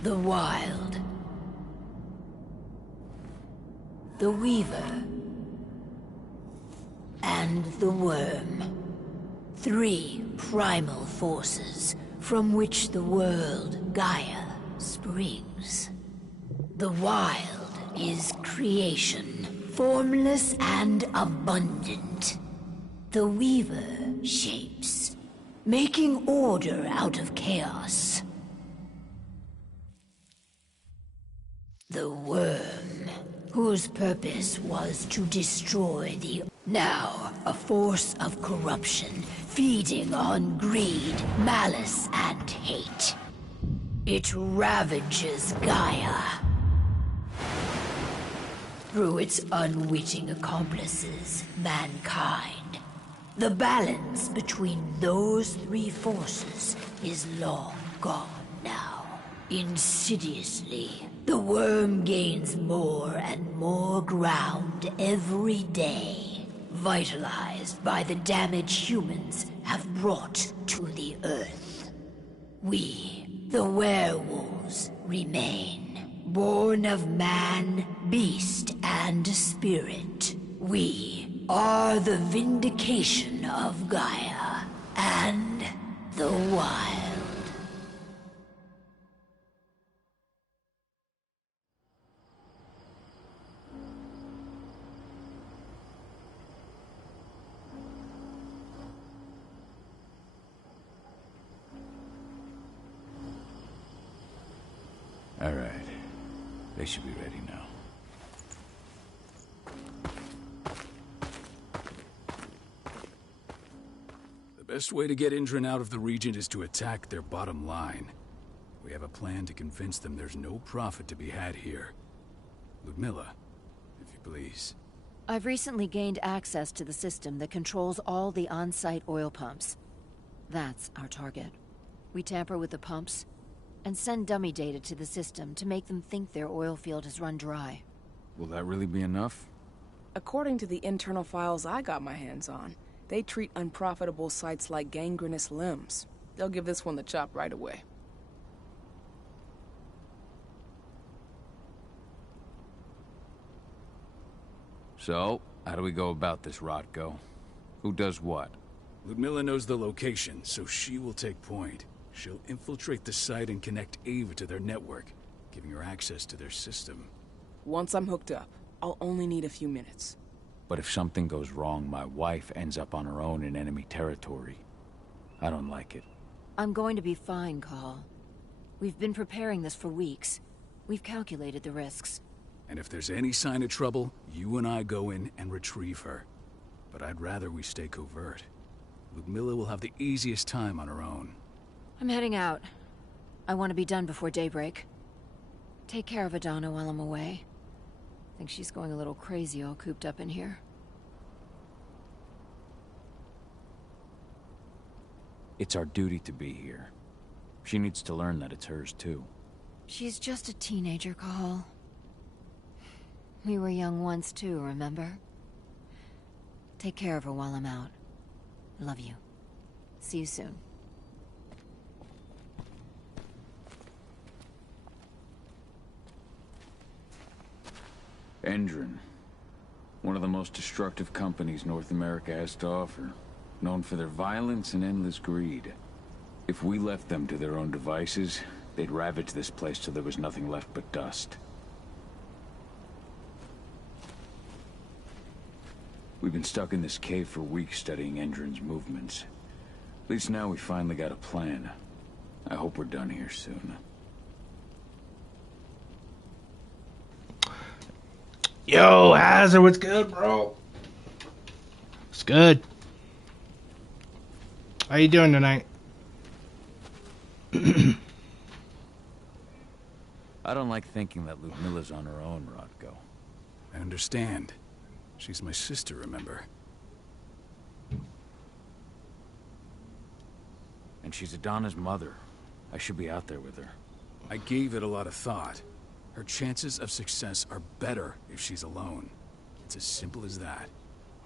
The Wild. The Weaver. And the Worm. 3 primal forces from which the world, Gaia, springs. The Wild is creation, formless and abundant. The Weaver shapes, making order out of chaos. The Worm, whose purpose was to destroy the... Now, a force of corruption, feeding on greed, malice, and hate. It ravages Gaia. Through its unwitting accomplices, mankind. The balance between those 3 forces is long gone now. Insidiously, the Worm gains more and more ground every day, vitalized by the damage humans have brought to the Earth. We, the werewolves, remain, born of man, beast, and spirit. We are the vindication of Gaia and the Wild. All right. They should be ready now. The best way to get Indran out of the region is to attack their bottom line. We have a plan to convince them there's no profit to be had here. Ludmilla, if you please. I've recently gained access to the system that controls all the on-site oil pumps. That's our target. We tamper with the pumps, and send dummy data to the system to make them think their oil field has run dry. Will that really be enough? According to the internal files I got my hands on, they treat unprofitable sites like gangrenous limbs. They'll give this one the chop right away. So, how do we go about this, Rotko? Who does what? Ludmilla knows the location, so she will take point. She'll infiltrate the site and connect Ava to their network, giving her access to their system. Once I'm hooked up, I'll only need a few minutes. But if something goes wrong, my wife ends up on her own in enemy territory. I don't like it. I'm going to be fine, Call. We've been preparing this for weeks. We've calculated the risks. And if there's any sign of trouble, you and I go in and retrieve her. But I'd rather we stay covert. Ludmilla will have the easiest time on her own. I'm heading out. I want to be done before daybreak. Take care of Adana while I'm away. I think she's going a little crazy all cooped up in here. It's our duty to be here. She needs to learn that it's hers too. She's just a teenager, Call. We were young once too, remember? Take care of her while I'm out. Love you. See you soon. Endron. One of the most destructive companies North America has to offer. Known for their violence and endless greed. If we left them to their own devices, they'd ravage this place till there was nothing left but dust. We've been stuck in this cave for weeks studying Endron's movements. At least now we finally got a plan. I hope we're done here soon. Yo, Hazard, what's good, bro? What's good? How you doing tonight? I don't like thinking that Ludmilla's on her own, Rodko. I understand. She's my sister, remember? And she's Adana's mother. I should be out there with her. I gave it a lot of thought. Her chances of success are better if she's alone. It's as simple as that.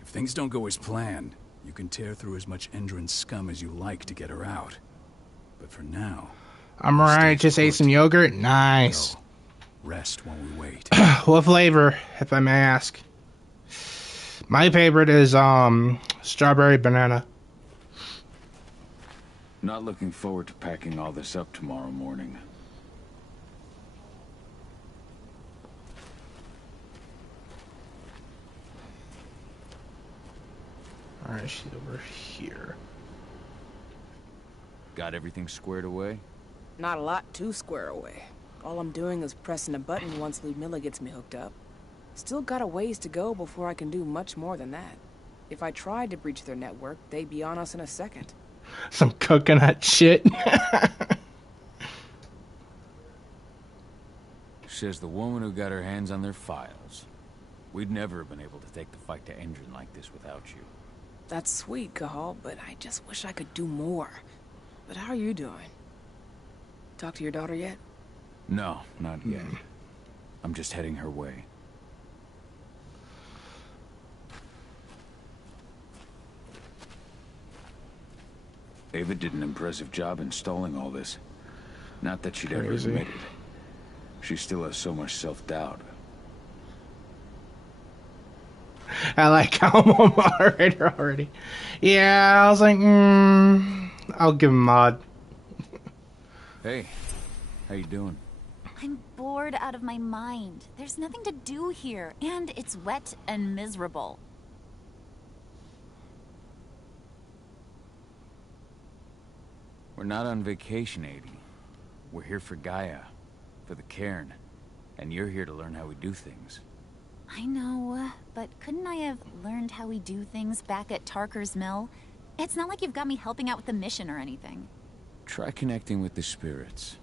If things don't go as planned, you can tear through as much Endron scum as you like to get her out. But for now... I'm alright, just ate some yogurt. Nice. Go. Rest while we wait. What flavor, if I may ask? My favorite is, strawberry banana. Not looking forward to packing all this up tomorrow morning. Alright, she's over here. Got everything squared away? Not a lot to square away. All I'm doing is pressing a button once Ludmilla gets me hooked up. Still got a ways to go before I can do much more than that. If I tried to breach their network, they'd be on us in a second. Some coconut shit. Says the woman who got her hands on their files. We'd never have been able to take the fight to Endron like this without you. That's sweet, Cahal, but I just wish I could do more. But how are you doing? Talk to your daughter yet? No, not yet. I'm just heading her way. Ava did an impressive job installing all this. Not that she'd ever admit it. She still has so much self-doubt. I like how I'm a moderator already. Yeah, I was like, I'll give him a mod. Hey, how you doing? I'm bored out of my mind. There's nothing to do here, and it's wet and miserable. We're not on vacation, Adi. We're here for Gaia, for the cairn, and you're here to learn how we do things. I know, but couldn't I have learned how we do things back at Tarker's Mill? It's not like you've got me helping out with the mission or anything. Try connecting with the spirits.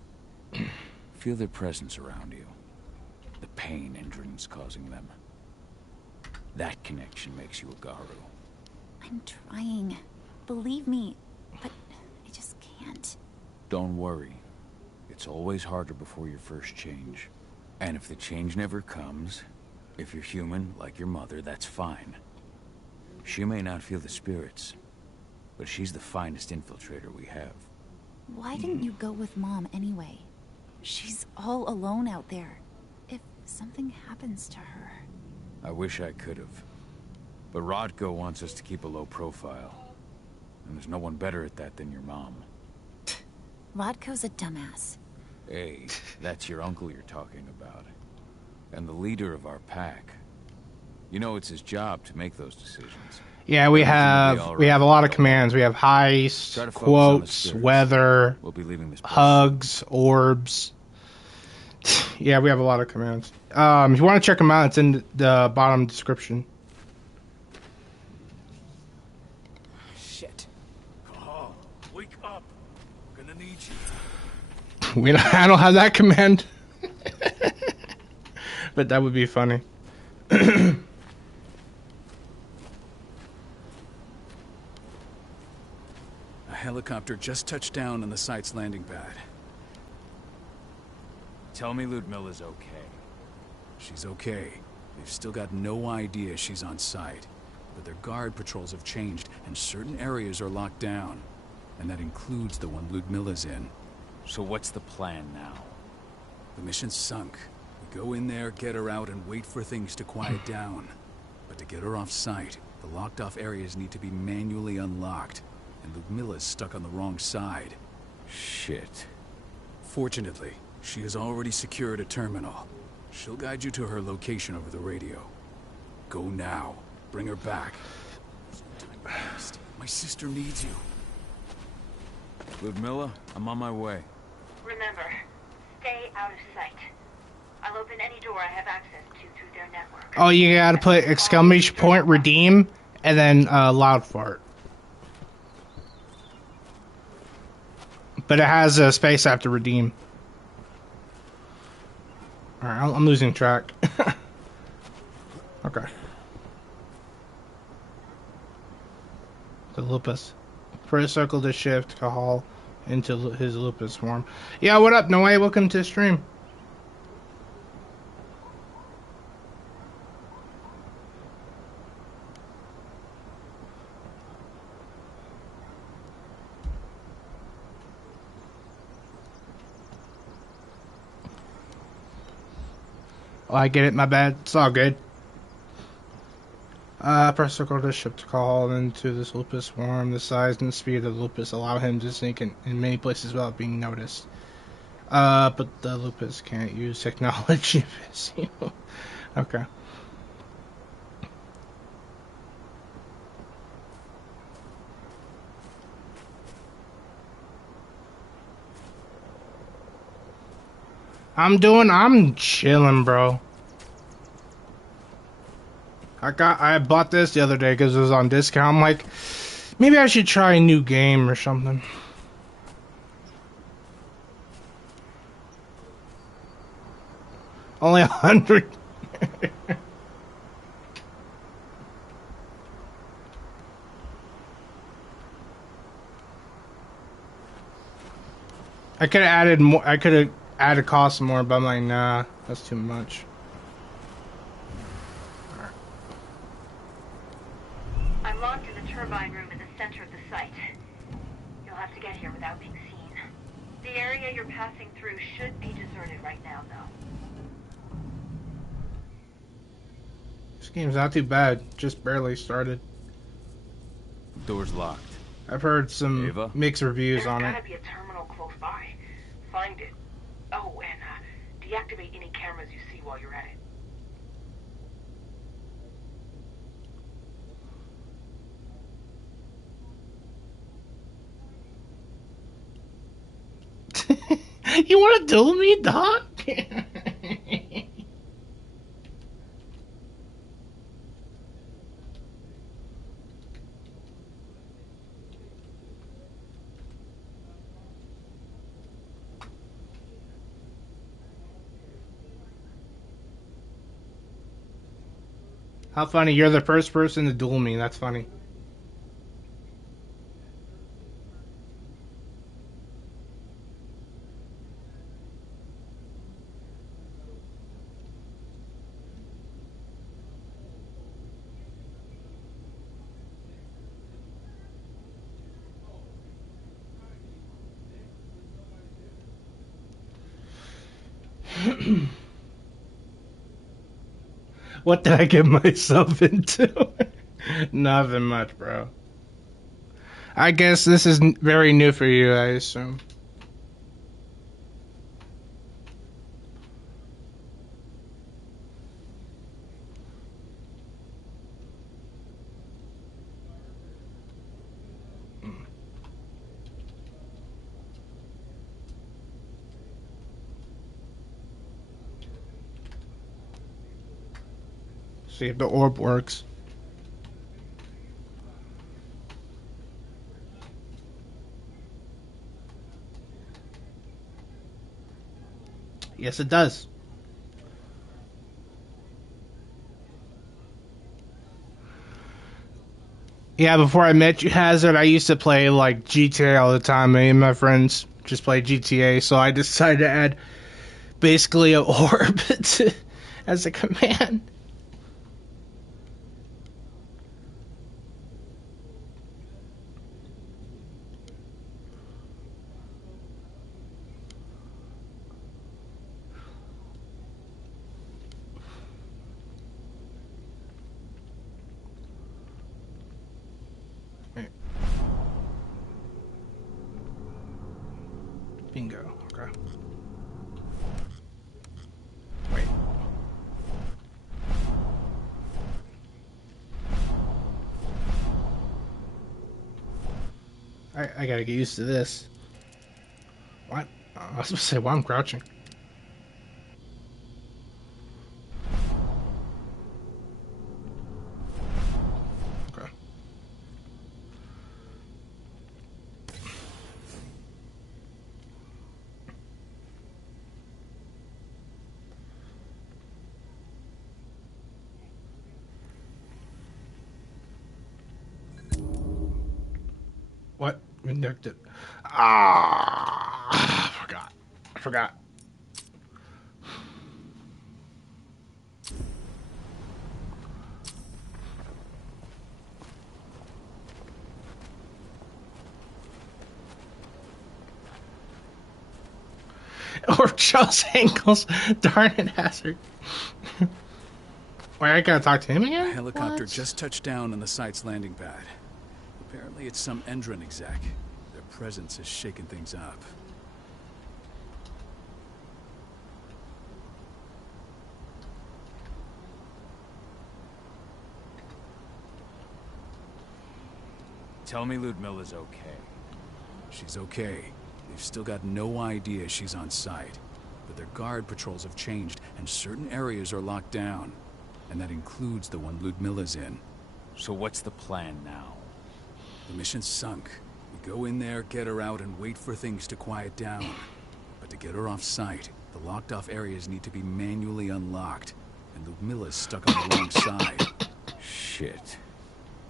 Feel their presence around you. The pain Endron's causing them. That connection makes you a Garu. I'm trying. Believe me, but I just can't. Don't worry. It's always harder before your first change. And if the change never comes, if you're human, like your mother, that's fine. She may not feel the spirits, but she's the finest infiltrator we have. Why didn't you go with Mom anyway? She's all alone out there. If something happens to her... I wish I could have. But Rodko wants us to keep a low profile. And there's no one better at that than your mom. Rodko's a dumbass. Hey, that's your uncle you're talking about. And the leader of our pack. You know it's his job to make those decisions. Yeah, we have a lot of commands. We have heist, quotes, weather, hugs, orbs. Yeah, we have a lot of commands. If you want to check them out, it's in the bottom description. Shit. Cahal, wake up. We're gonna need you. I don't have that command. But that would be funny. A helicopter just touched down on the site's landing pad. Tell me Ludmilla's okay. She's okay. They've still got no idea she's on site. But their guard patrols have changed, and certain areas are locked down. And that includes the one Ludmilla's in. So what's the plan now? The mission's sunk. We go in there, get her out, and wait for things to quiet down. But to get her off site, the locked-off areas need to be manually unlocked. And Ludmilla's stuck on the wrong side. Shit. Fortunately, she has already secured a terminal. She'll guide you to her location over the radio. Go now. Bring her back. My sister needs you. Ludmilla, I'm on my way. Remember, stay out of sight. I'll open any door I have access to through their network. Oh, you gotta put exclamation point redeem and then loudfart. But it has a space after redeem. Alright, I'm losing track. Okay. The lupus. Press circle to shift Cahal into his lupus form. Yeah, what up, Noway? Welcome to the stream. Oh, I get it, my bad. It's all good. Press circle to shift Cahal into this lupus form. The size and speed of the lupus allow him to sneak in many places without being noticed. But the lupus can't use technology. Okay. I'm chilling, bro. I bought this the other day because it was on discount. I'm like, maybe I should try a new game or something. Only 100. I could have added more. I could have added cost more, but I'm like, nah, that's too much. I'm logged to the turbine room in the center of the site. You'll have to get here without being seen. The area you're passing through should be deserted right now, though. This game's not too bad. Just barely started. Door's locked. I've heard some Ava? mixed reviews on There's it. gotta be a terminal close by. Find it. Oh, and deactivate any cameras you see while you're at it. You want to duel me, Doc? How funny, you're the first person to duel me, that's funny. What did I get myself into? Nothing much, bro. I guess this is very new for you, I assume. See if the orb works. Yes, it does. Yeah, before I met you, Hazard, I used to play like GTA all the time. Me and my friends just play GTA, so I decided to add basically an orb as a command. Bingo. Okay. Wait. I gotta get used to this. What? I was supposed to say, why I'm crouching. Okay. What? Conducted. Ah, I forgot. Or Charles Ankles. Darn it, Hazard. Wait, I gotta talk to him again? A helicopter What? just touched down on the site's landing pad. Apparently it's some Endron exec. Their presence has shaken things up. Tell me Ludmilla's okay. She's okay. They've still got no idea she's on site. But their guard patrols have changed, and certain areas are locked down. And that includes the one Ludmilla's in. So what's the plan now? The mission's sunk. We go in there, get her out, and wait for things to quiet down. But to get her off site, the locked-off areas need to be manually unlocked. And Ludmilla's stuck on the wrong side. Shit.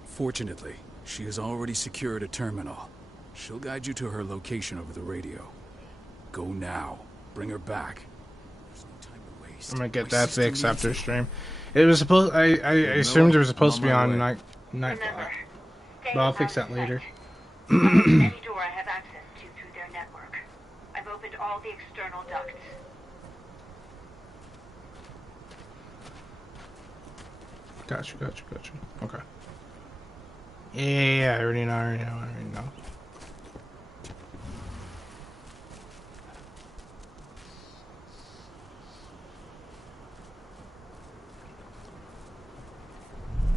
Fortunately, she has already secured a terminal. She'll guide you to her location over the radio. Go now. Bring her back. There's no time to waste. I'm gonna get My that system fixed needs after you. stream. It was supposed. I assumed it was supposed to be on night. Remember, stay But I'll fix out that of later. sight. Any door I have access to through their network. I've opened all the external ducts. Gotcha. Okay. Yeah, I already know.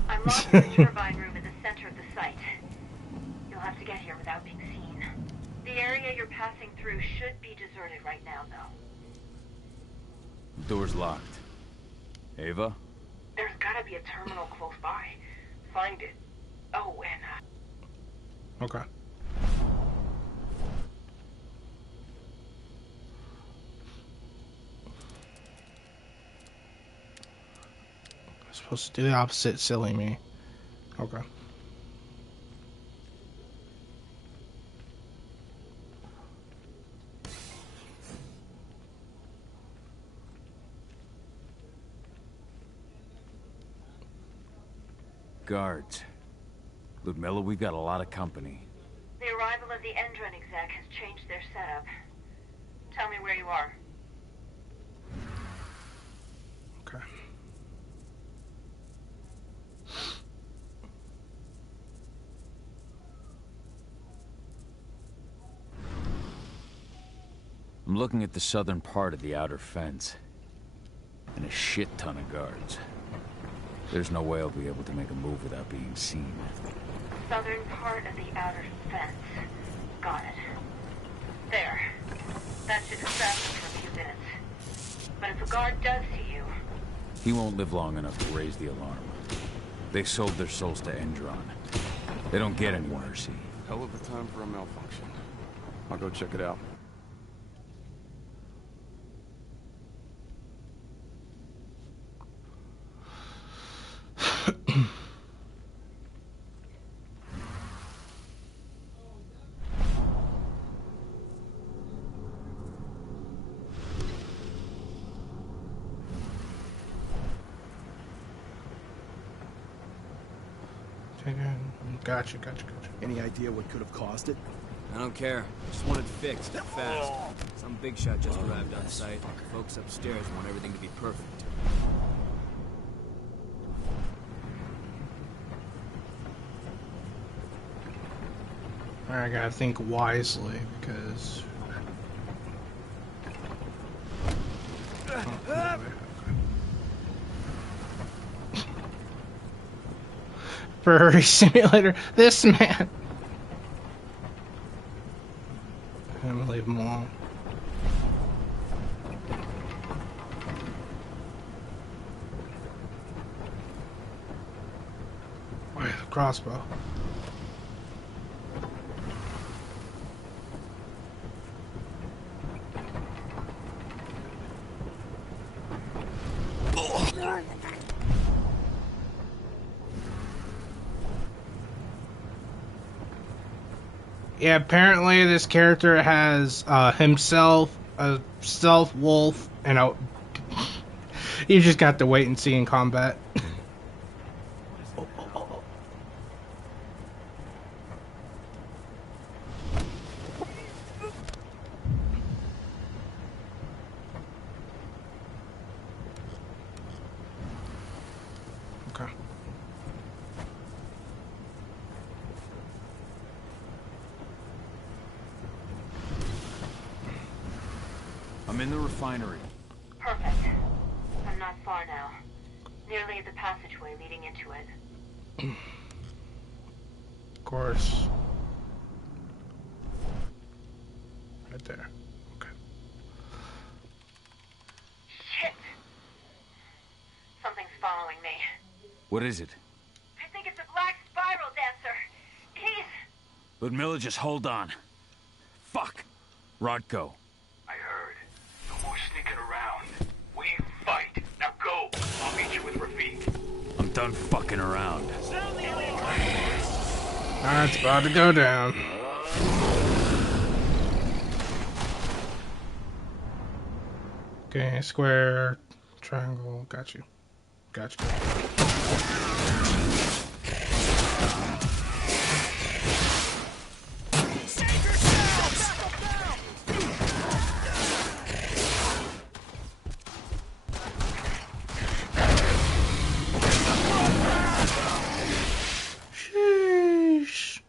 I'm locked in the turbine room in the center of the site. You'll have to get here without being seen. The area you're passing through should be deserted right now, though. Door's locked. Ava? There's gotta be a terminal close by. Find it. Oh, and Okay. I'm supposed to do the opposite, silly me. Okay. Guards. Ludmilla, we've got a lot of company. the arrival of the Endron exec has changed their setup. Tell me where you are. Okay. I'm looking at the southern part of the outer fence. And a shit ton of guards. There's no way I'll be able to make a move without being seen. Southern part of the outer fence. Got it. There. That should distract them for a few minutes. But if a guard does see you, He won't live long enough to raise the alarm. They sold their souls to Endron. They don't get any mercy. Hell of a time for a malfunction. I'll go check it out. Gotcha. Idiot. I don't care. Just want it fixed fast. Some big shot just arrived on site. I gotta think wisely because. Furry simulator. This man. I'm gonna leave him alone. Wait, the crossbow. Yeah, apparently this character has himself, a stealth wolf, and a... You just got to wait and see in combat. I'm in the refinery. Perfect. I'm not far now. Nearly at the passageway leading into it. Of course. Right there. Okay. Shit! Something's following me. What is it? I think it's a black spiral dancer. He's... Ludmilla, just hold on. Fuck! Rodko. I heard. No more sneaking around. We fight. Now go. I'll meet you with Rafik. I'm done fucking around. It's about to go down. Okay, square, triangle, got you. Got you. Save yourselves! Sheesh.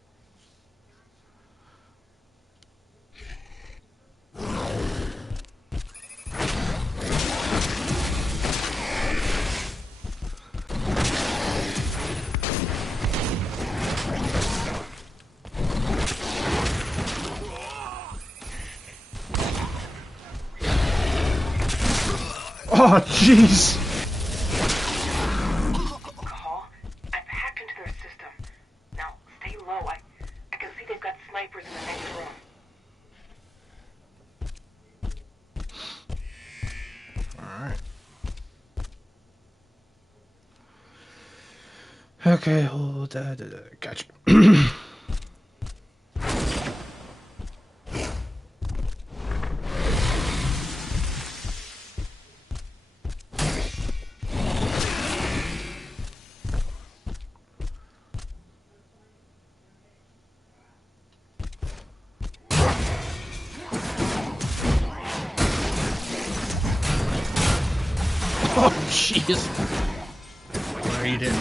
Oh, jeez. Call? I've hacked into their system. Now, stay low. I can see they've got snipers in the next room. Alright. Okay, hold that. Gotcha. Oh, jeez. What are you doing?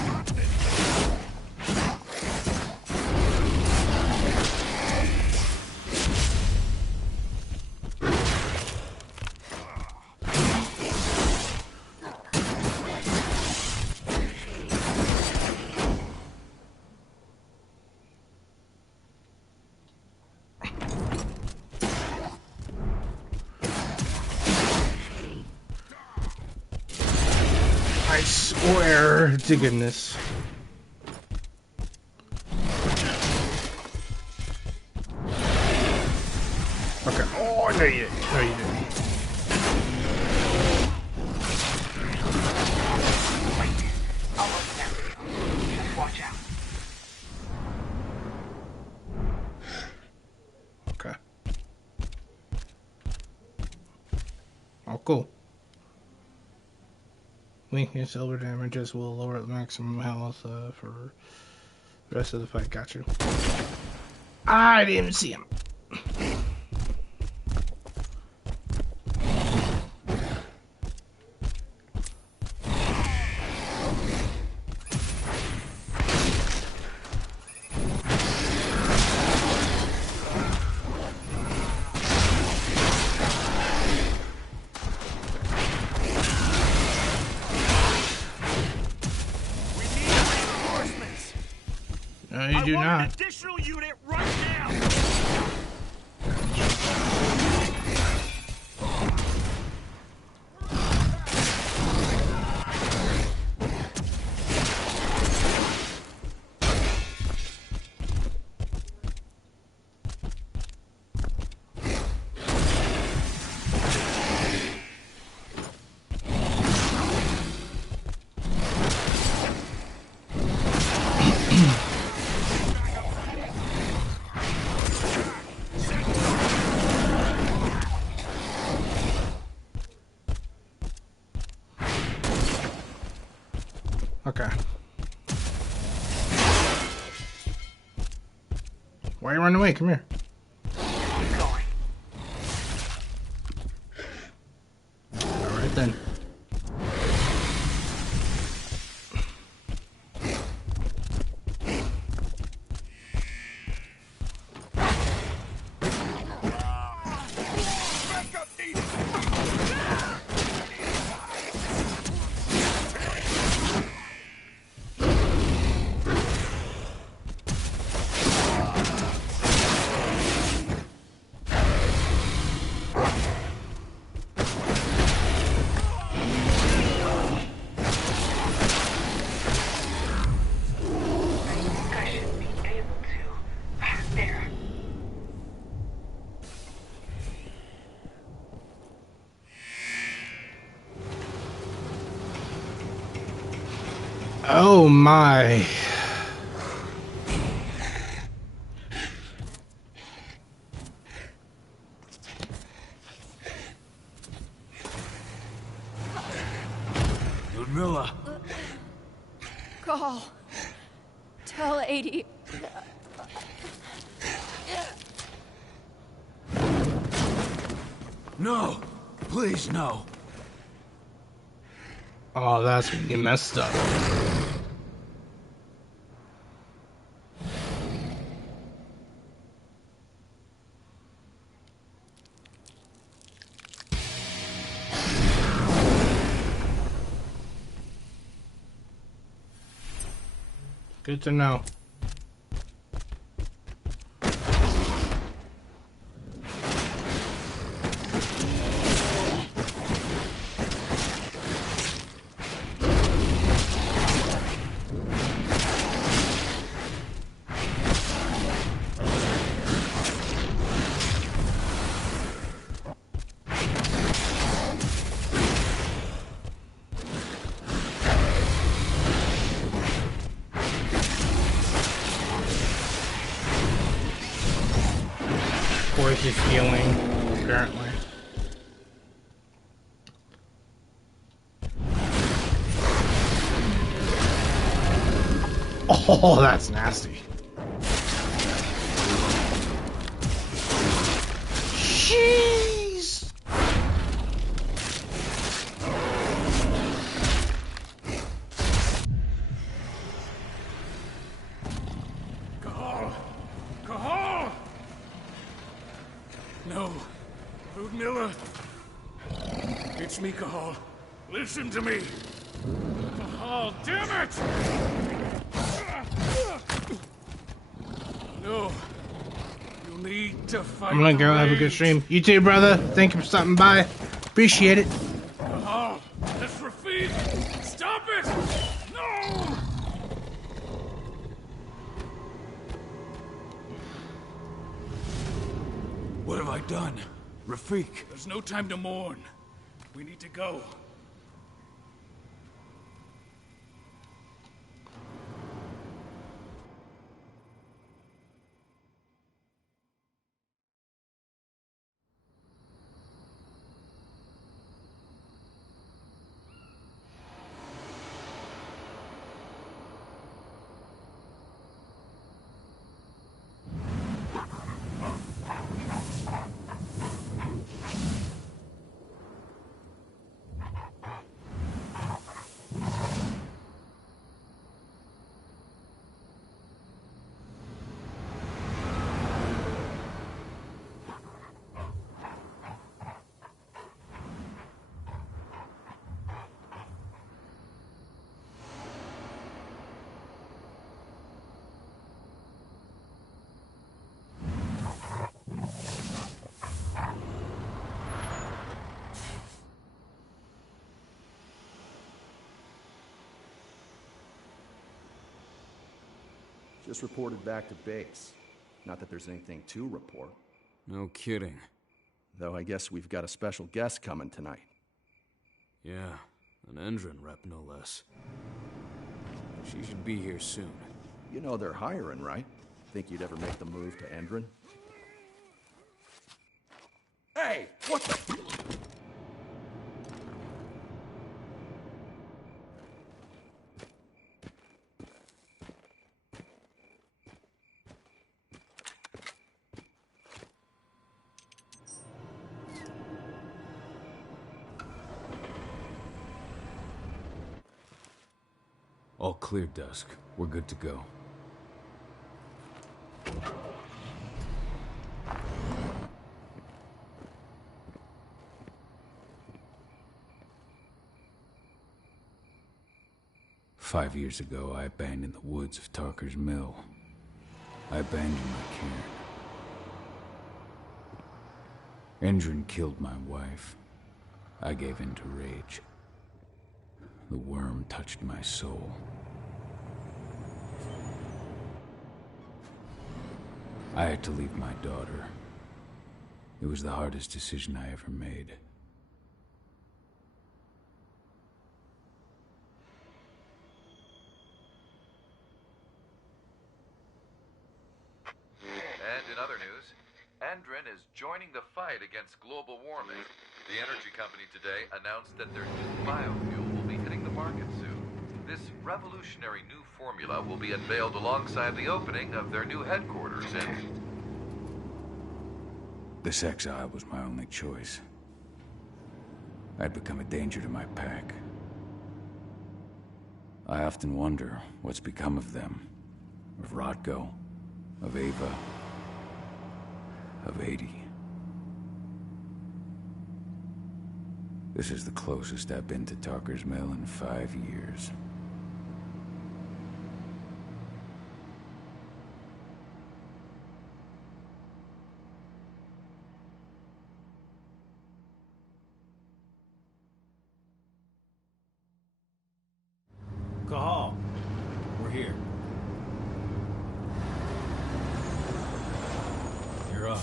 I swear to goodness. Okay. Oh, there you did. Just watch out. Okay. Oh, cool. Weakness, silver damages will lower the maximum health for the rest of the fight. Got you. I didn't even see him. No, you do not. Okay. Why are you running away? Come here. Alright then. Oh my. Ludmilla. Call. Tell 80. No. Please, no. Oh, that's when you messed up. Good to know. Is healing, apparently. Oh, that's nasty. Jeez. No. Ludmilla. It's me, Cahal. Listen to me. Cahal, damn it! No. You need to fight. I'm gonna go have a good stream. You too, brother. Thank you for stopping by. Appreciate it. Cahal, this Rafid. Stop done. Rafik. There's no time to mourn. We need to go. Just reported back to base. Not that there's anything to report. No kidding. Though I guess we've got a special guest coming tonight. Yeah, an Endron rep no less. She should be here soon. You know they're hiring, right? Think you'd ever make the move to Endron? Hey, what the... All clear, Dusk. We're good to go. "5 years ago, I abandoned the woods of Tarker's Mill. I abandoned my cairn. Endron killed my wife. I gave in to rage. The worm touched my soul. I had to leave my daughter. It was the hardest decision I ever made. And in other news, Endron is joining the fight against global warming. The energy company today announced that their new biofuel will be hitting the market soon. This revolutionary new formula will be unveiled alongside the opening of their new headquarters in... This exile was my only choice. I'd become a danger to my pack. I often wonder what's become of them. Of Rotko, of Ava, of 80. This is the closest I've been to Tarker's Mill in 5 years. Call. We're here. You're up.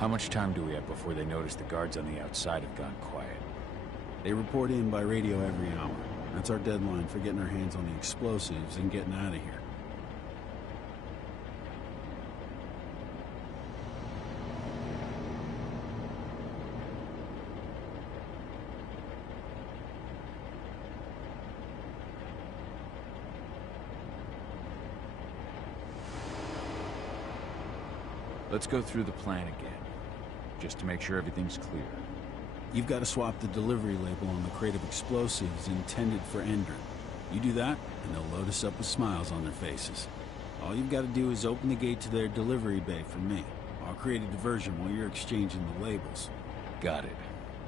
How much time do we have before they notice the guards on the outside have gone quiet? They report in by radio every hour. That's our deadline for getting our hands on the explosives and getting out of here. Let's go through the plan again, just to make sure everything's clear. You've got to swap the delivery label on the crate of explosives intended for Endron. You do that, and they'll load us up with smiles on their faces. All you've got to do is open the gate to their delivery bay for me. I'll create a diversion while you're exchanging the labels. Got it.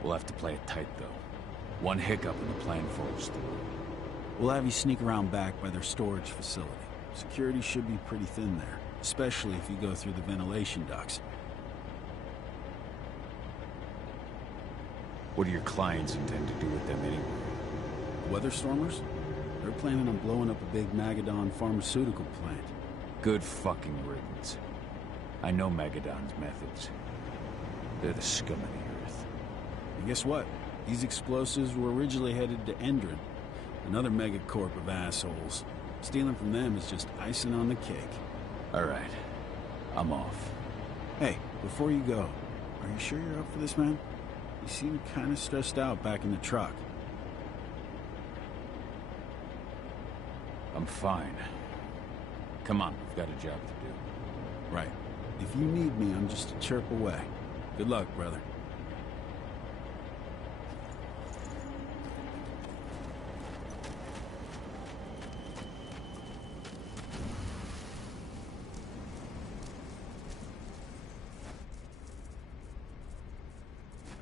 We'll have to play it tight, though. One hiccup and the plan falls through. We'll have you sneak around back by their storage facility. Security should be pretty thin there, especially if you go through the ventilation ducts. What do your clients intend to do with them anyway? Weather stormers? They're planning on blowing up a big Magadon pharmaceutical plant. Good fucking riddance. I know Magadon's methods. They're the scum of the earth. And guess what? These explosives were originally headed to Endron, another megacorp of assholes. Stealing from them is just icing on the cake. All right. I'm off. Hey, before you go, are you sure you're up for this, man? You seem kind of stressed out back in the truck. I'm fine. Come on, we've got a job. Right. If you need me, I'm just a chirp away. Good luck, brother.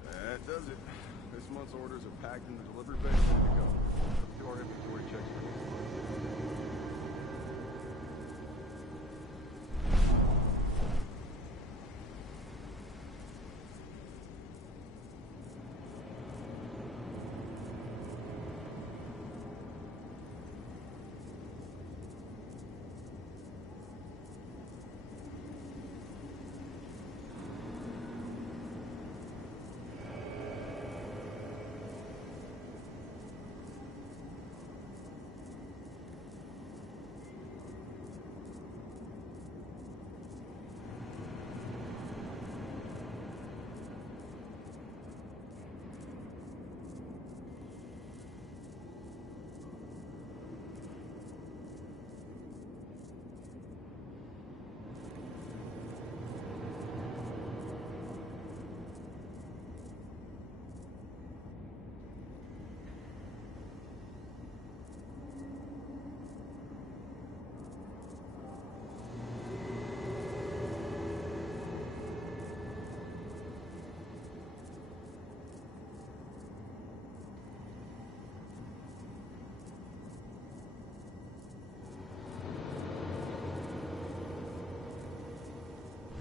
That does it. This month's orders are packed in the delivery bay and ready to go. Let's do our inventory check.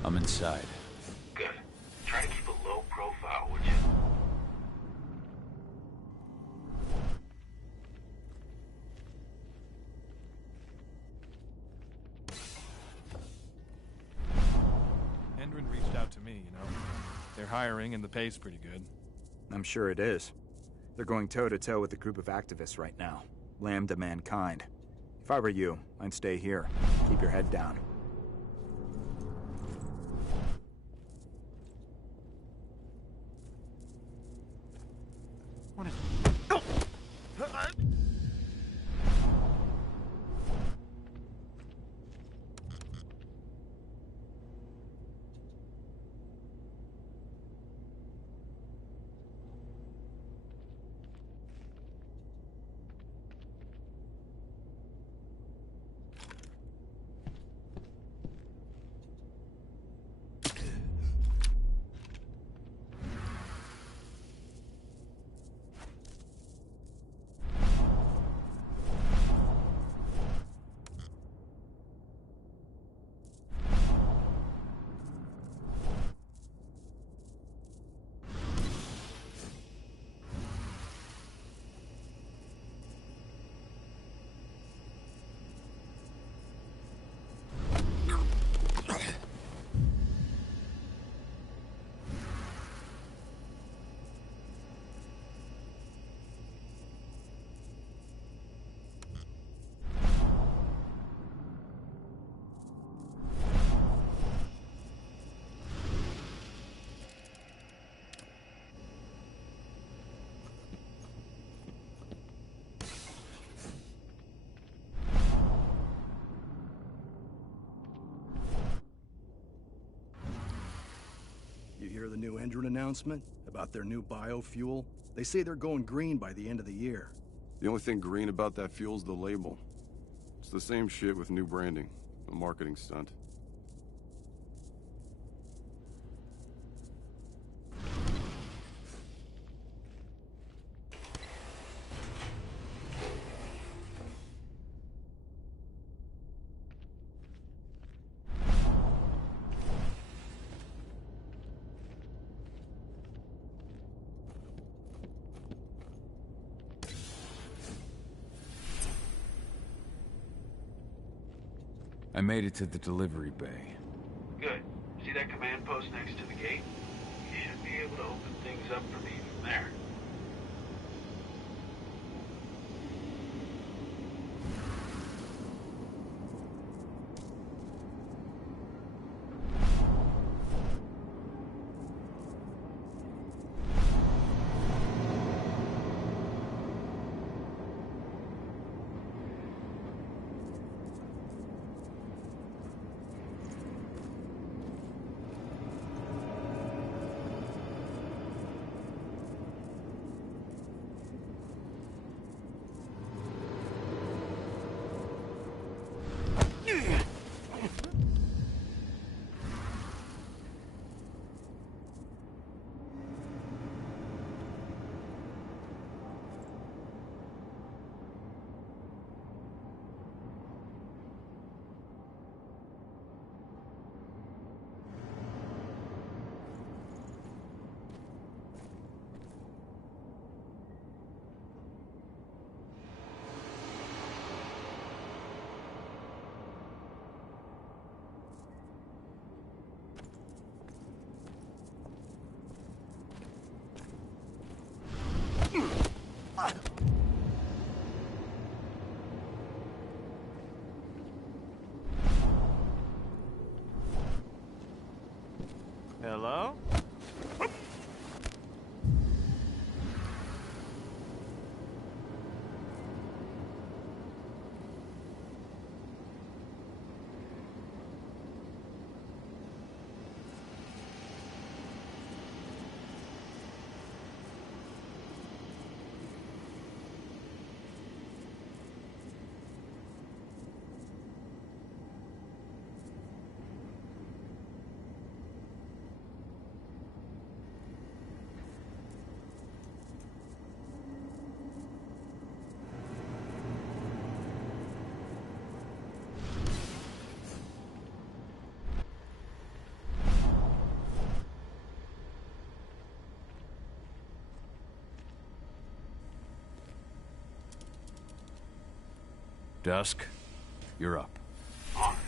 I'm inside. Good. Try to keep a low profile, would you? Endron reached out to me, you know. They're hiring and the pay's pretty good. I'm sure it is. They're going toe-to-toe with a group of activists right now. Lambda mankind. If I were you, I'd stay here. Keep your head down. What is... You hear the new Endron announcement about their new biofuel? They say they're going green by the end of the year. The only thing green about that fuel's the label. It's the same shit with new branding. A marketing stunt. I made it to the delivery bay. Good. See that command post next to the gate? You should be able to open things up for me from there. Hello? Dusk, you're up. On it.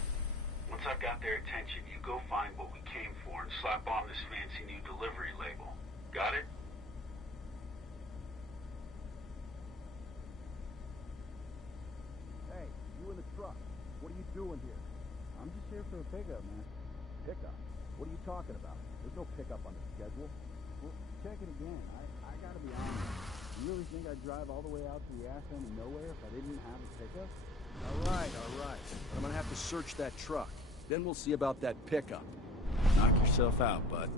Once I've got their attention, you go find what we came for and slap on this fancy new delivery label. Got it? Hey, you in the truck. What are you doing here? I'm just here for a pickup, man. Pickup? What are you talking about? There's no pickup on the schedule. Well, check it again. I gotta be honest. You really think I'd drive all the way out to the ass end of nowhere if I didn't have a pickup? All right. But I'm gonna have to search that truck. Then we'll see about that pickup. Knock yourself out, bud.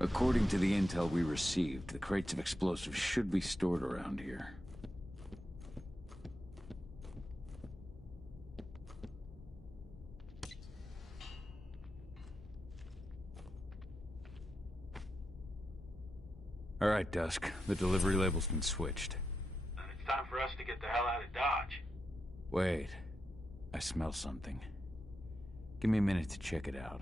According to the intel we received, the crates of explosives should be stored around here. All right, Dusk. The delivery label's been switched. Then it's time for us to get the hell out of Dodge. Wait. I smell something. Give me a minute to check it out.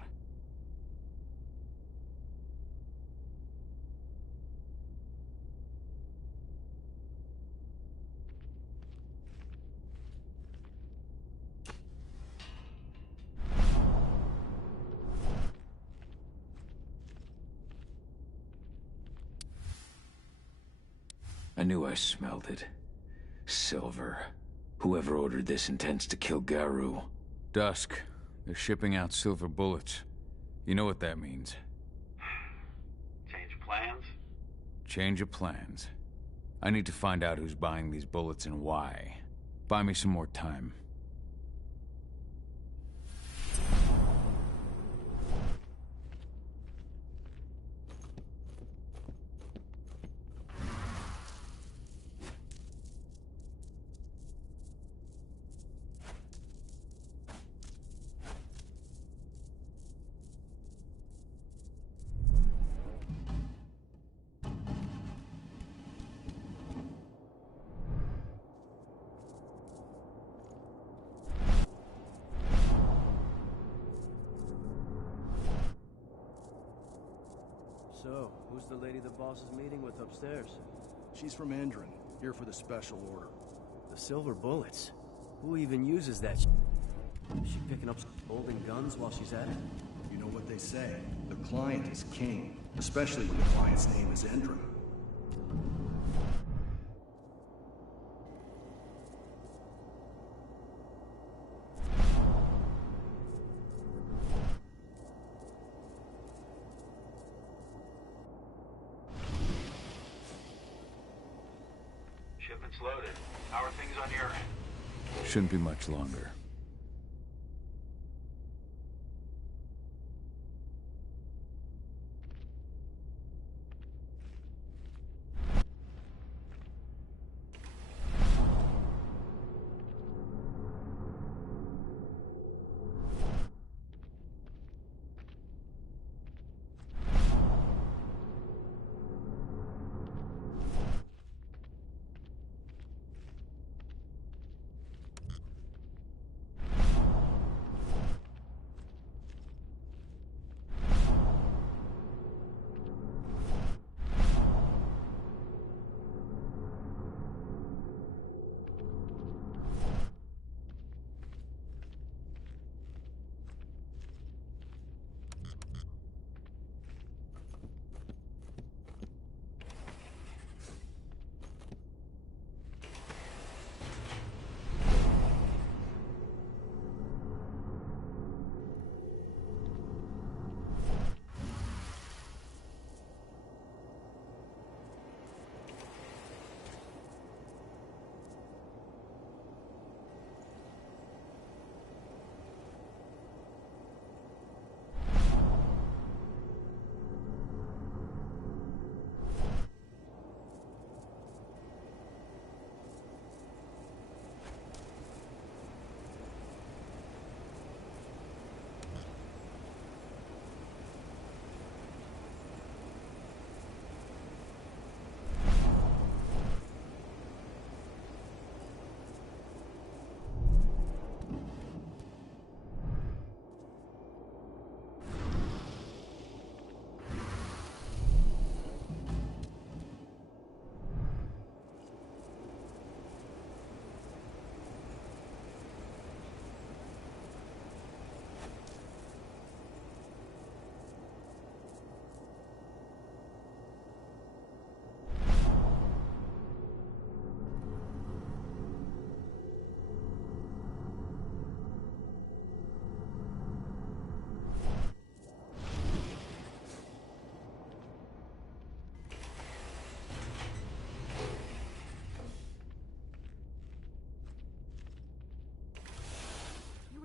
I knew I smelled it. Silver. Whoever ordered this intends to kill Garou. Dusk. They're shipping out silver bullets. You know what that means. Change plans? Change of plans. I need to find out who's buying these bullets and why. Buy me some more time. So, who's the lady the boss is meeting with upstairs? She's from Endron, here for the special order. The silver bullets? Who even uses that Is she picking up golden guns while she's at it? You know what they say, the client is king, especially when the client's name is Endron. Shipment's loaded. How are things on your end? Shouldn't be much longer.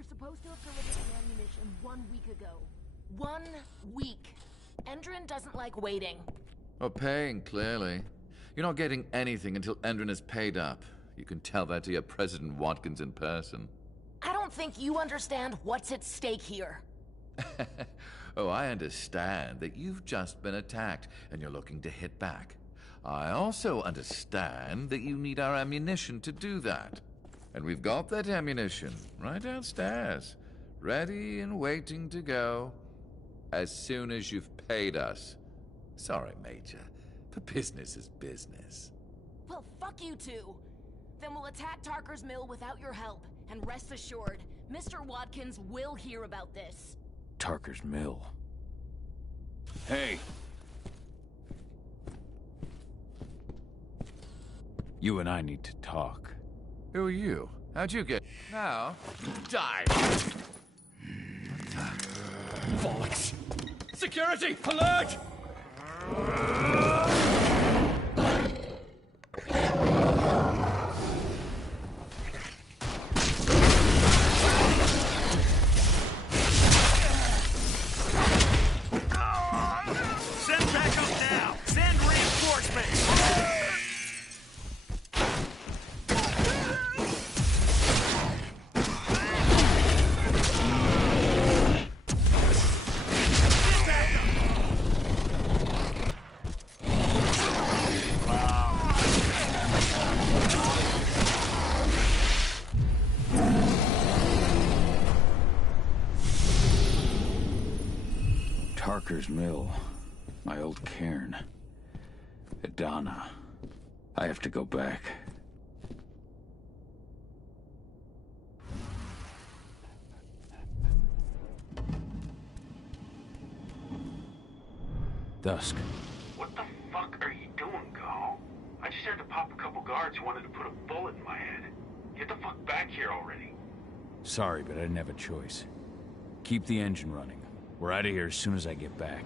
Supposed to have delivered the ammunition 1 week ago. 1 week. Endron doesn't like waiting. Oh, paying, clearly. You're not getting anything until Endron is paid up. You can tell that to your President Watkins in person. I don't think you understand what's at stake here. Oh, I understand that you've just been attacked and you're looking to hit back. I also understand that you need our ammunition to do that. And we've got that ammunition right downstairs, ready and waiting to go as soon as you've paid us. Sorry, Major, but business is business. Well, fuck you two. Then we'll attack Tarker's Mill without your help, and rest assured, Mr. Watkins will hear about this. Tarker's Mill. Hey! You and I need to talk. Who are you? How'd you get... Now, die! Bollocks! Security! Alert! Send backup now! Send reinforcements! Tarker's Mill. My old cairn. Adana. I have to go back. Dusk. What the fuck are you doing, Go? I just had to pop a couple guards who wanted to put a bullet in my head. Get the fuck back here already. Sorry, but I didn't have a choice. Keep the engine running. We're out of here as soon as I get back.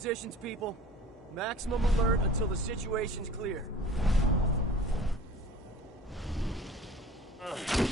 Positions, people.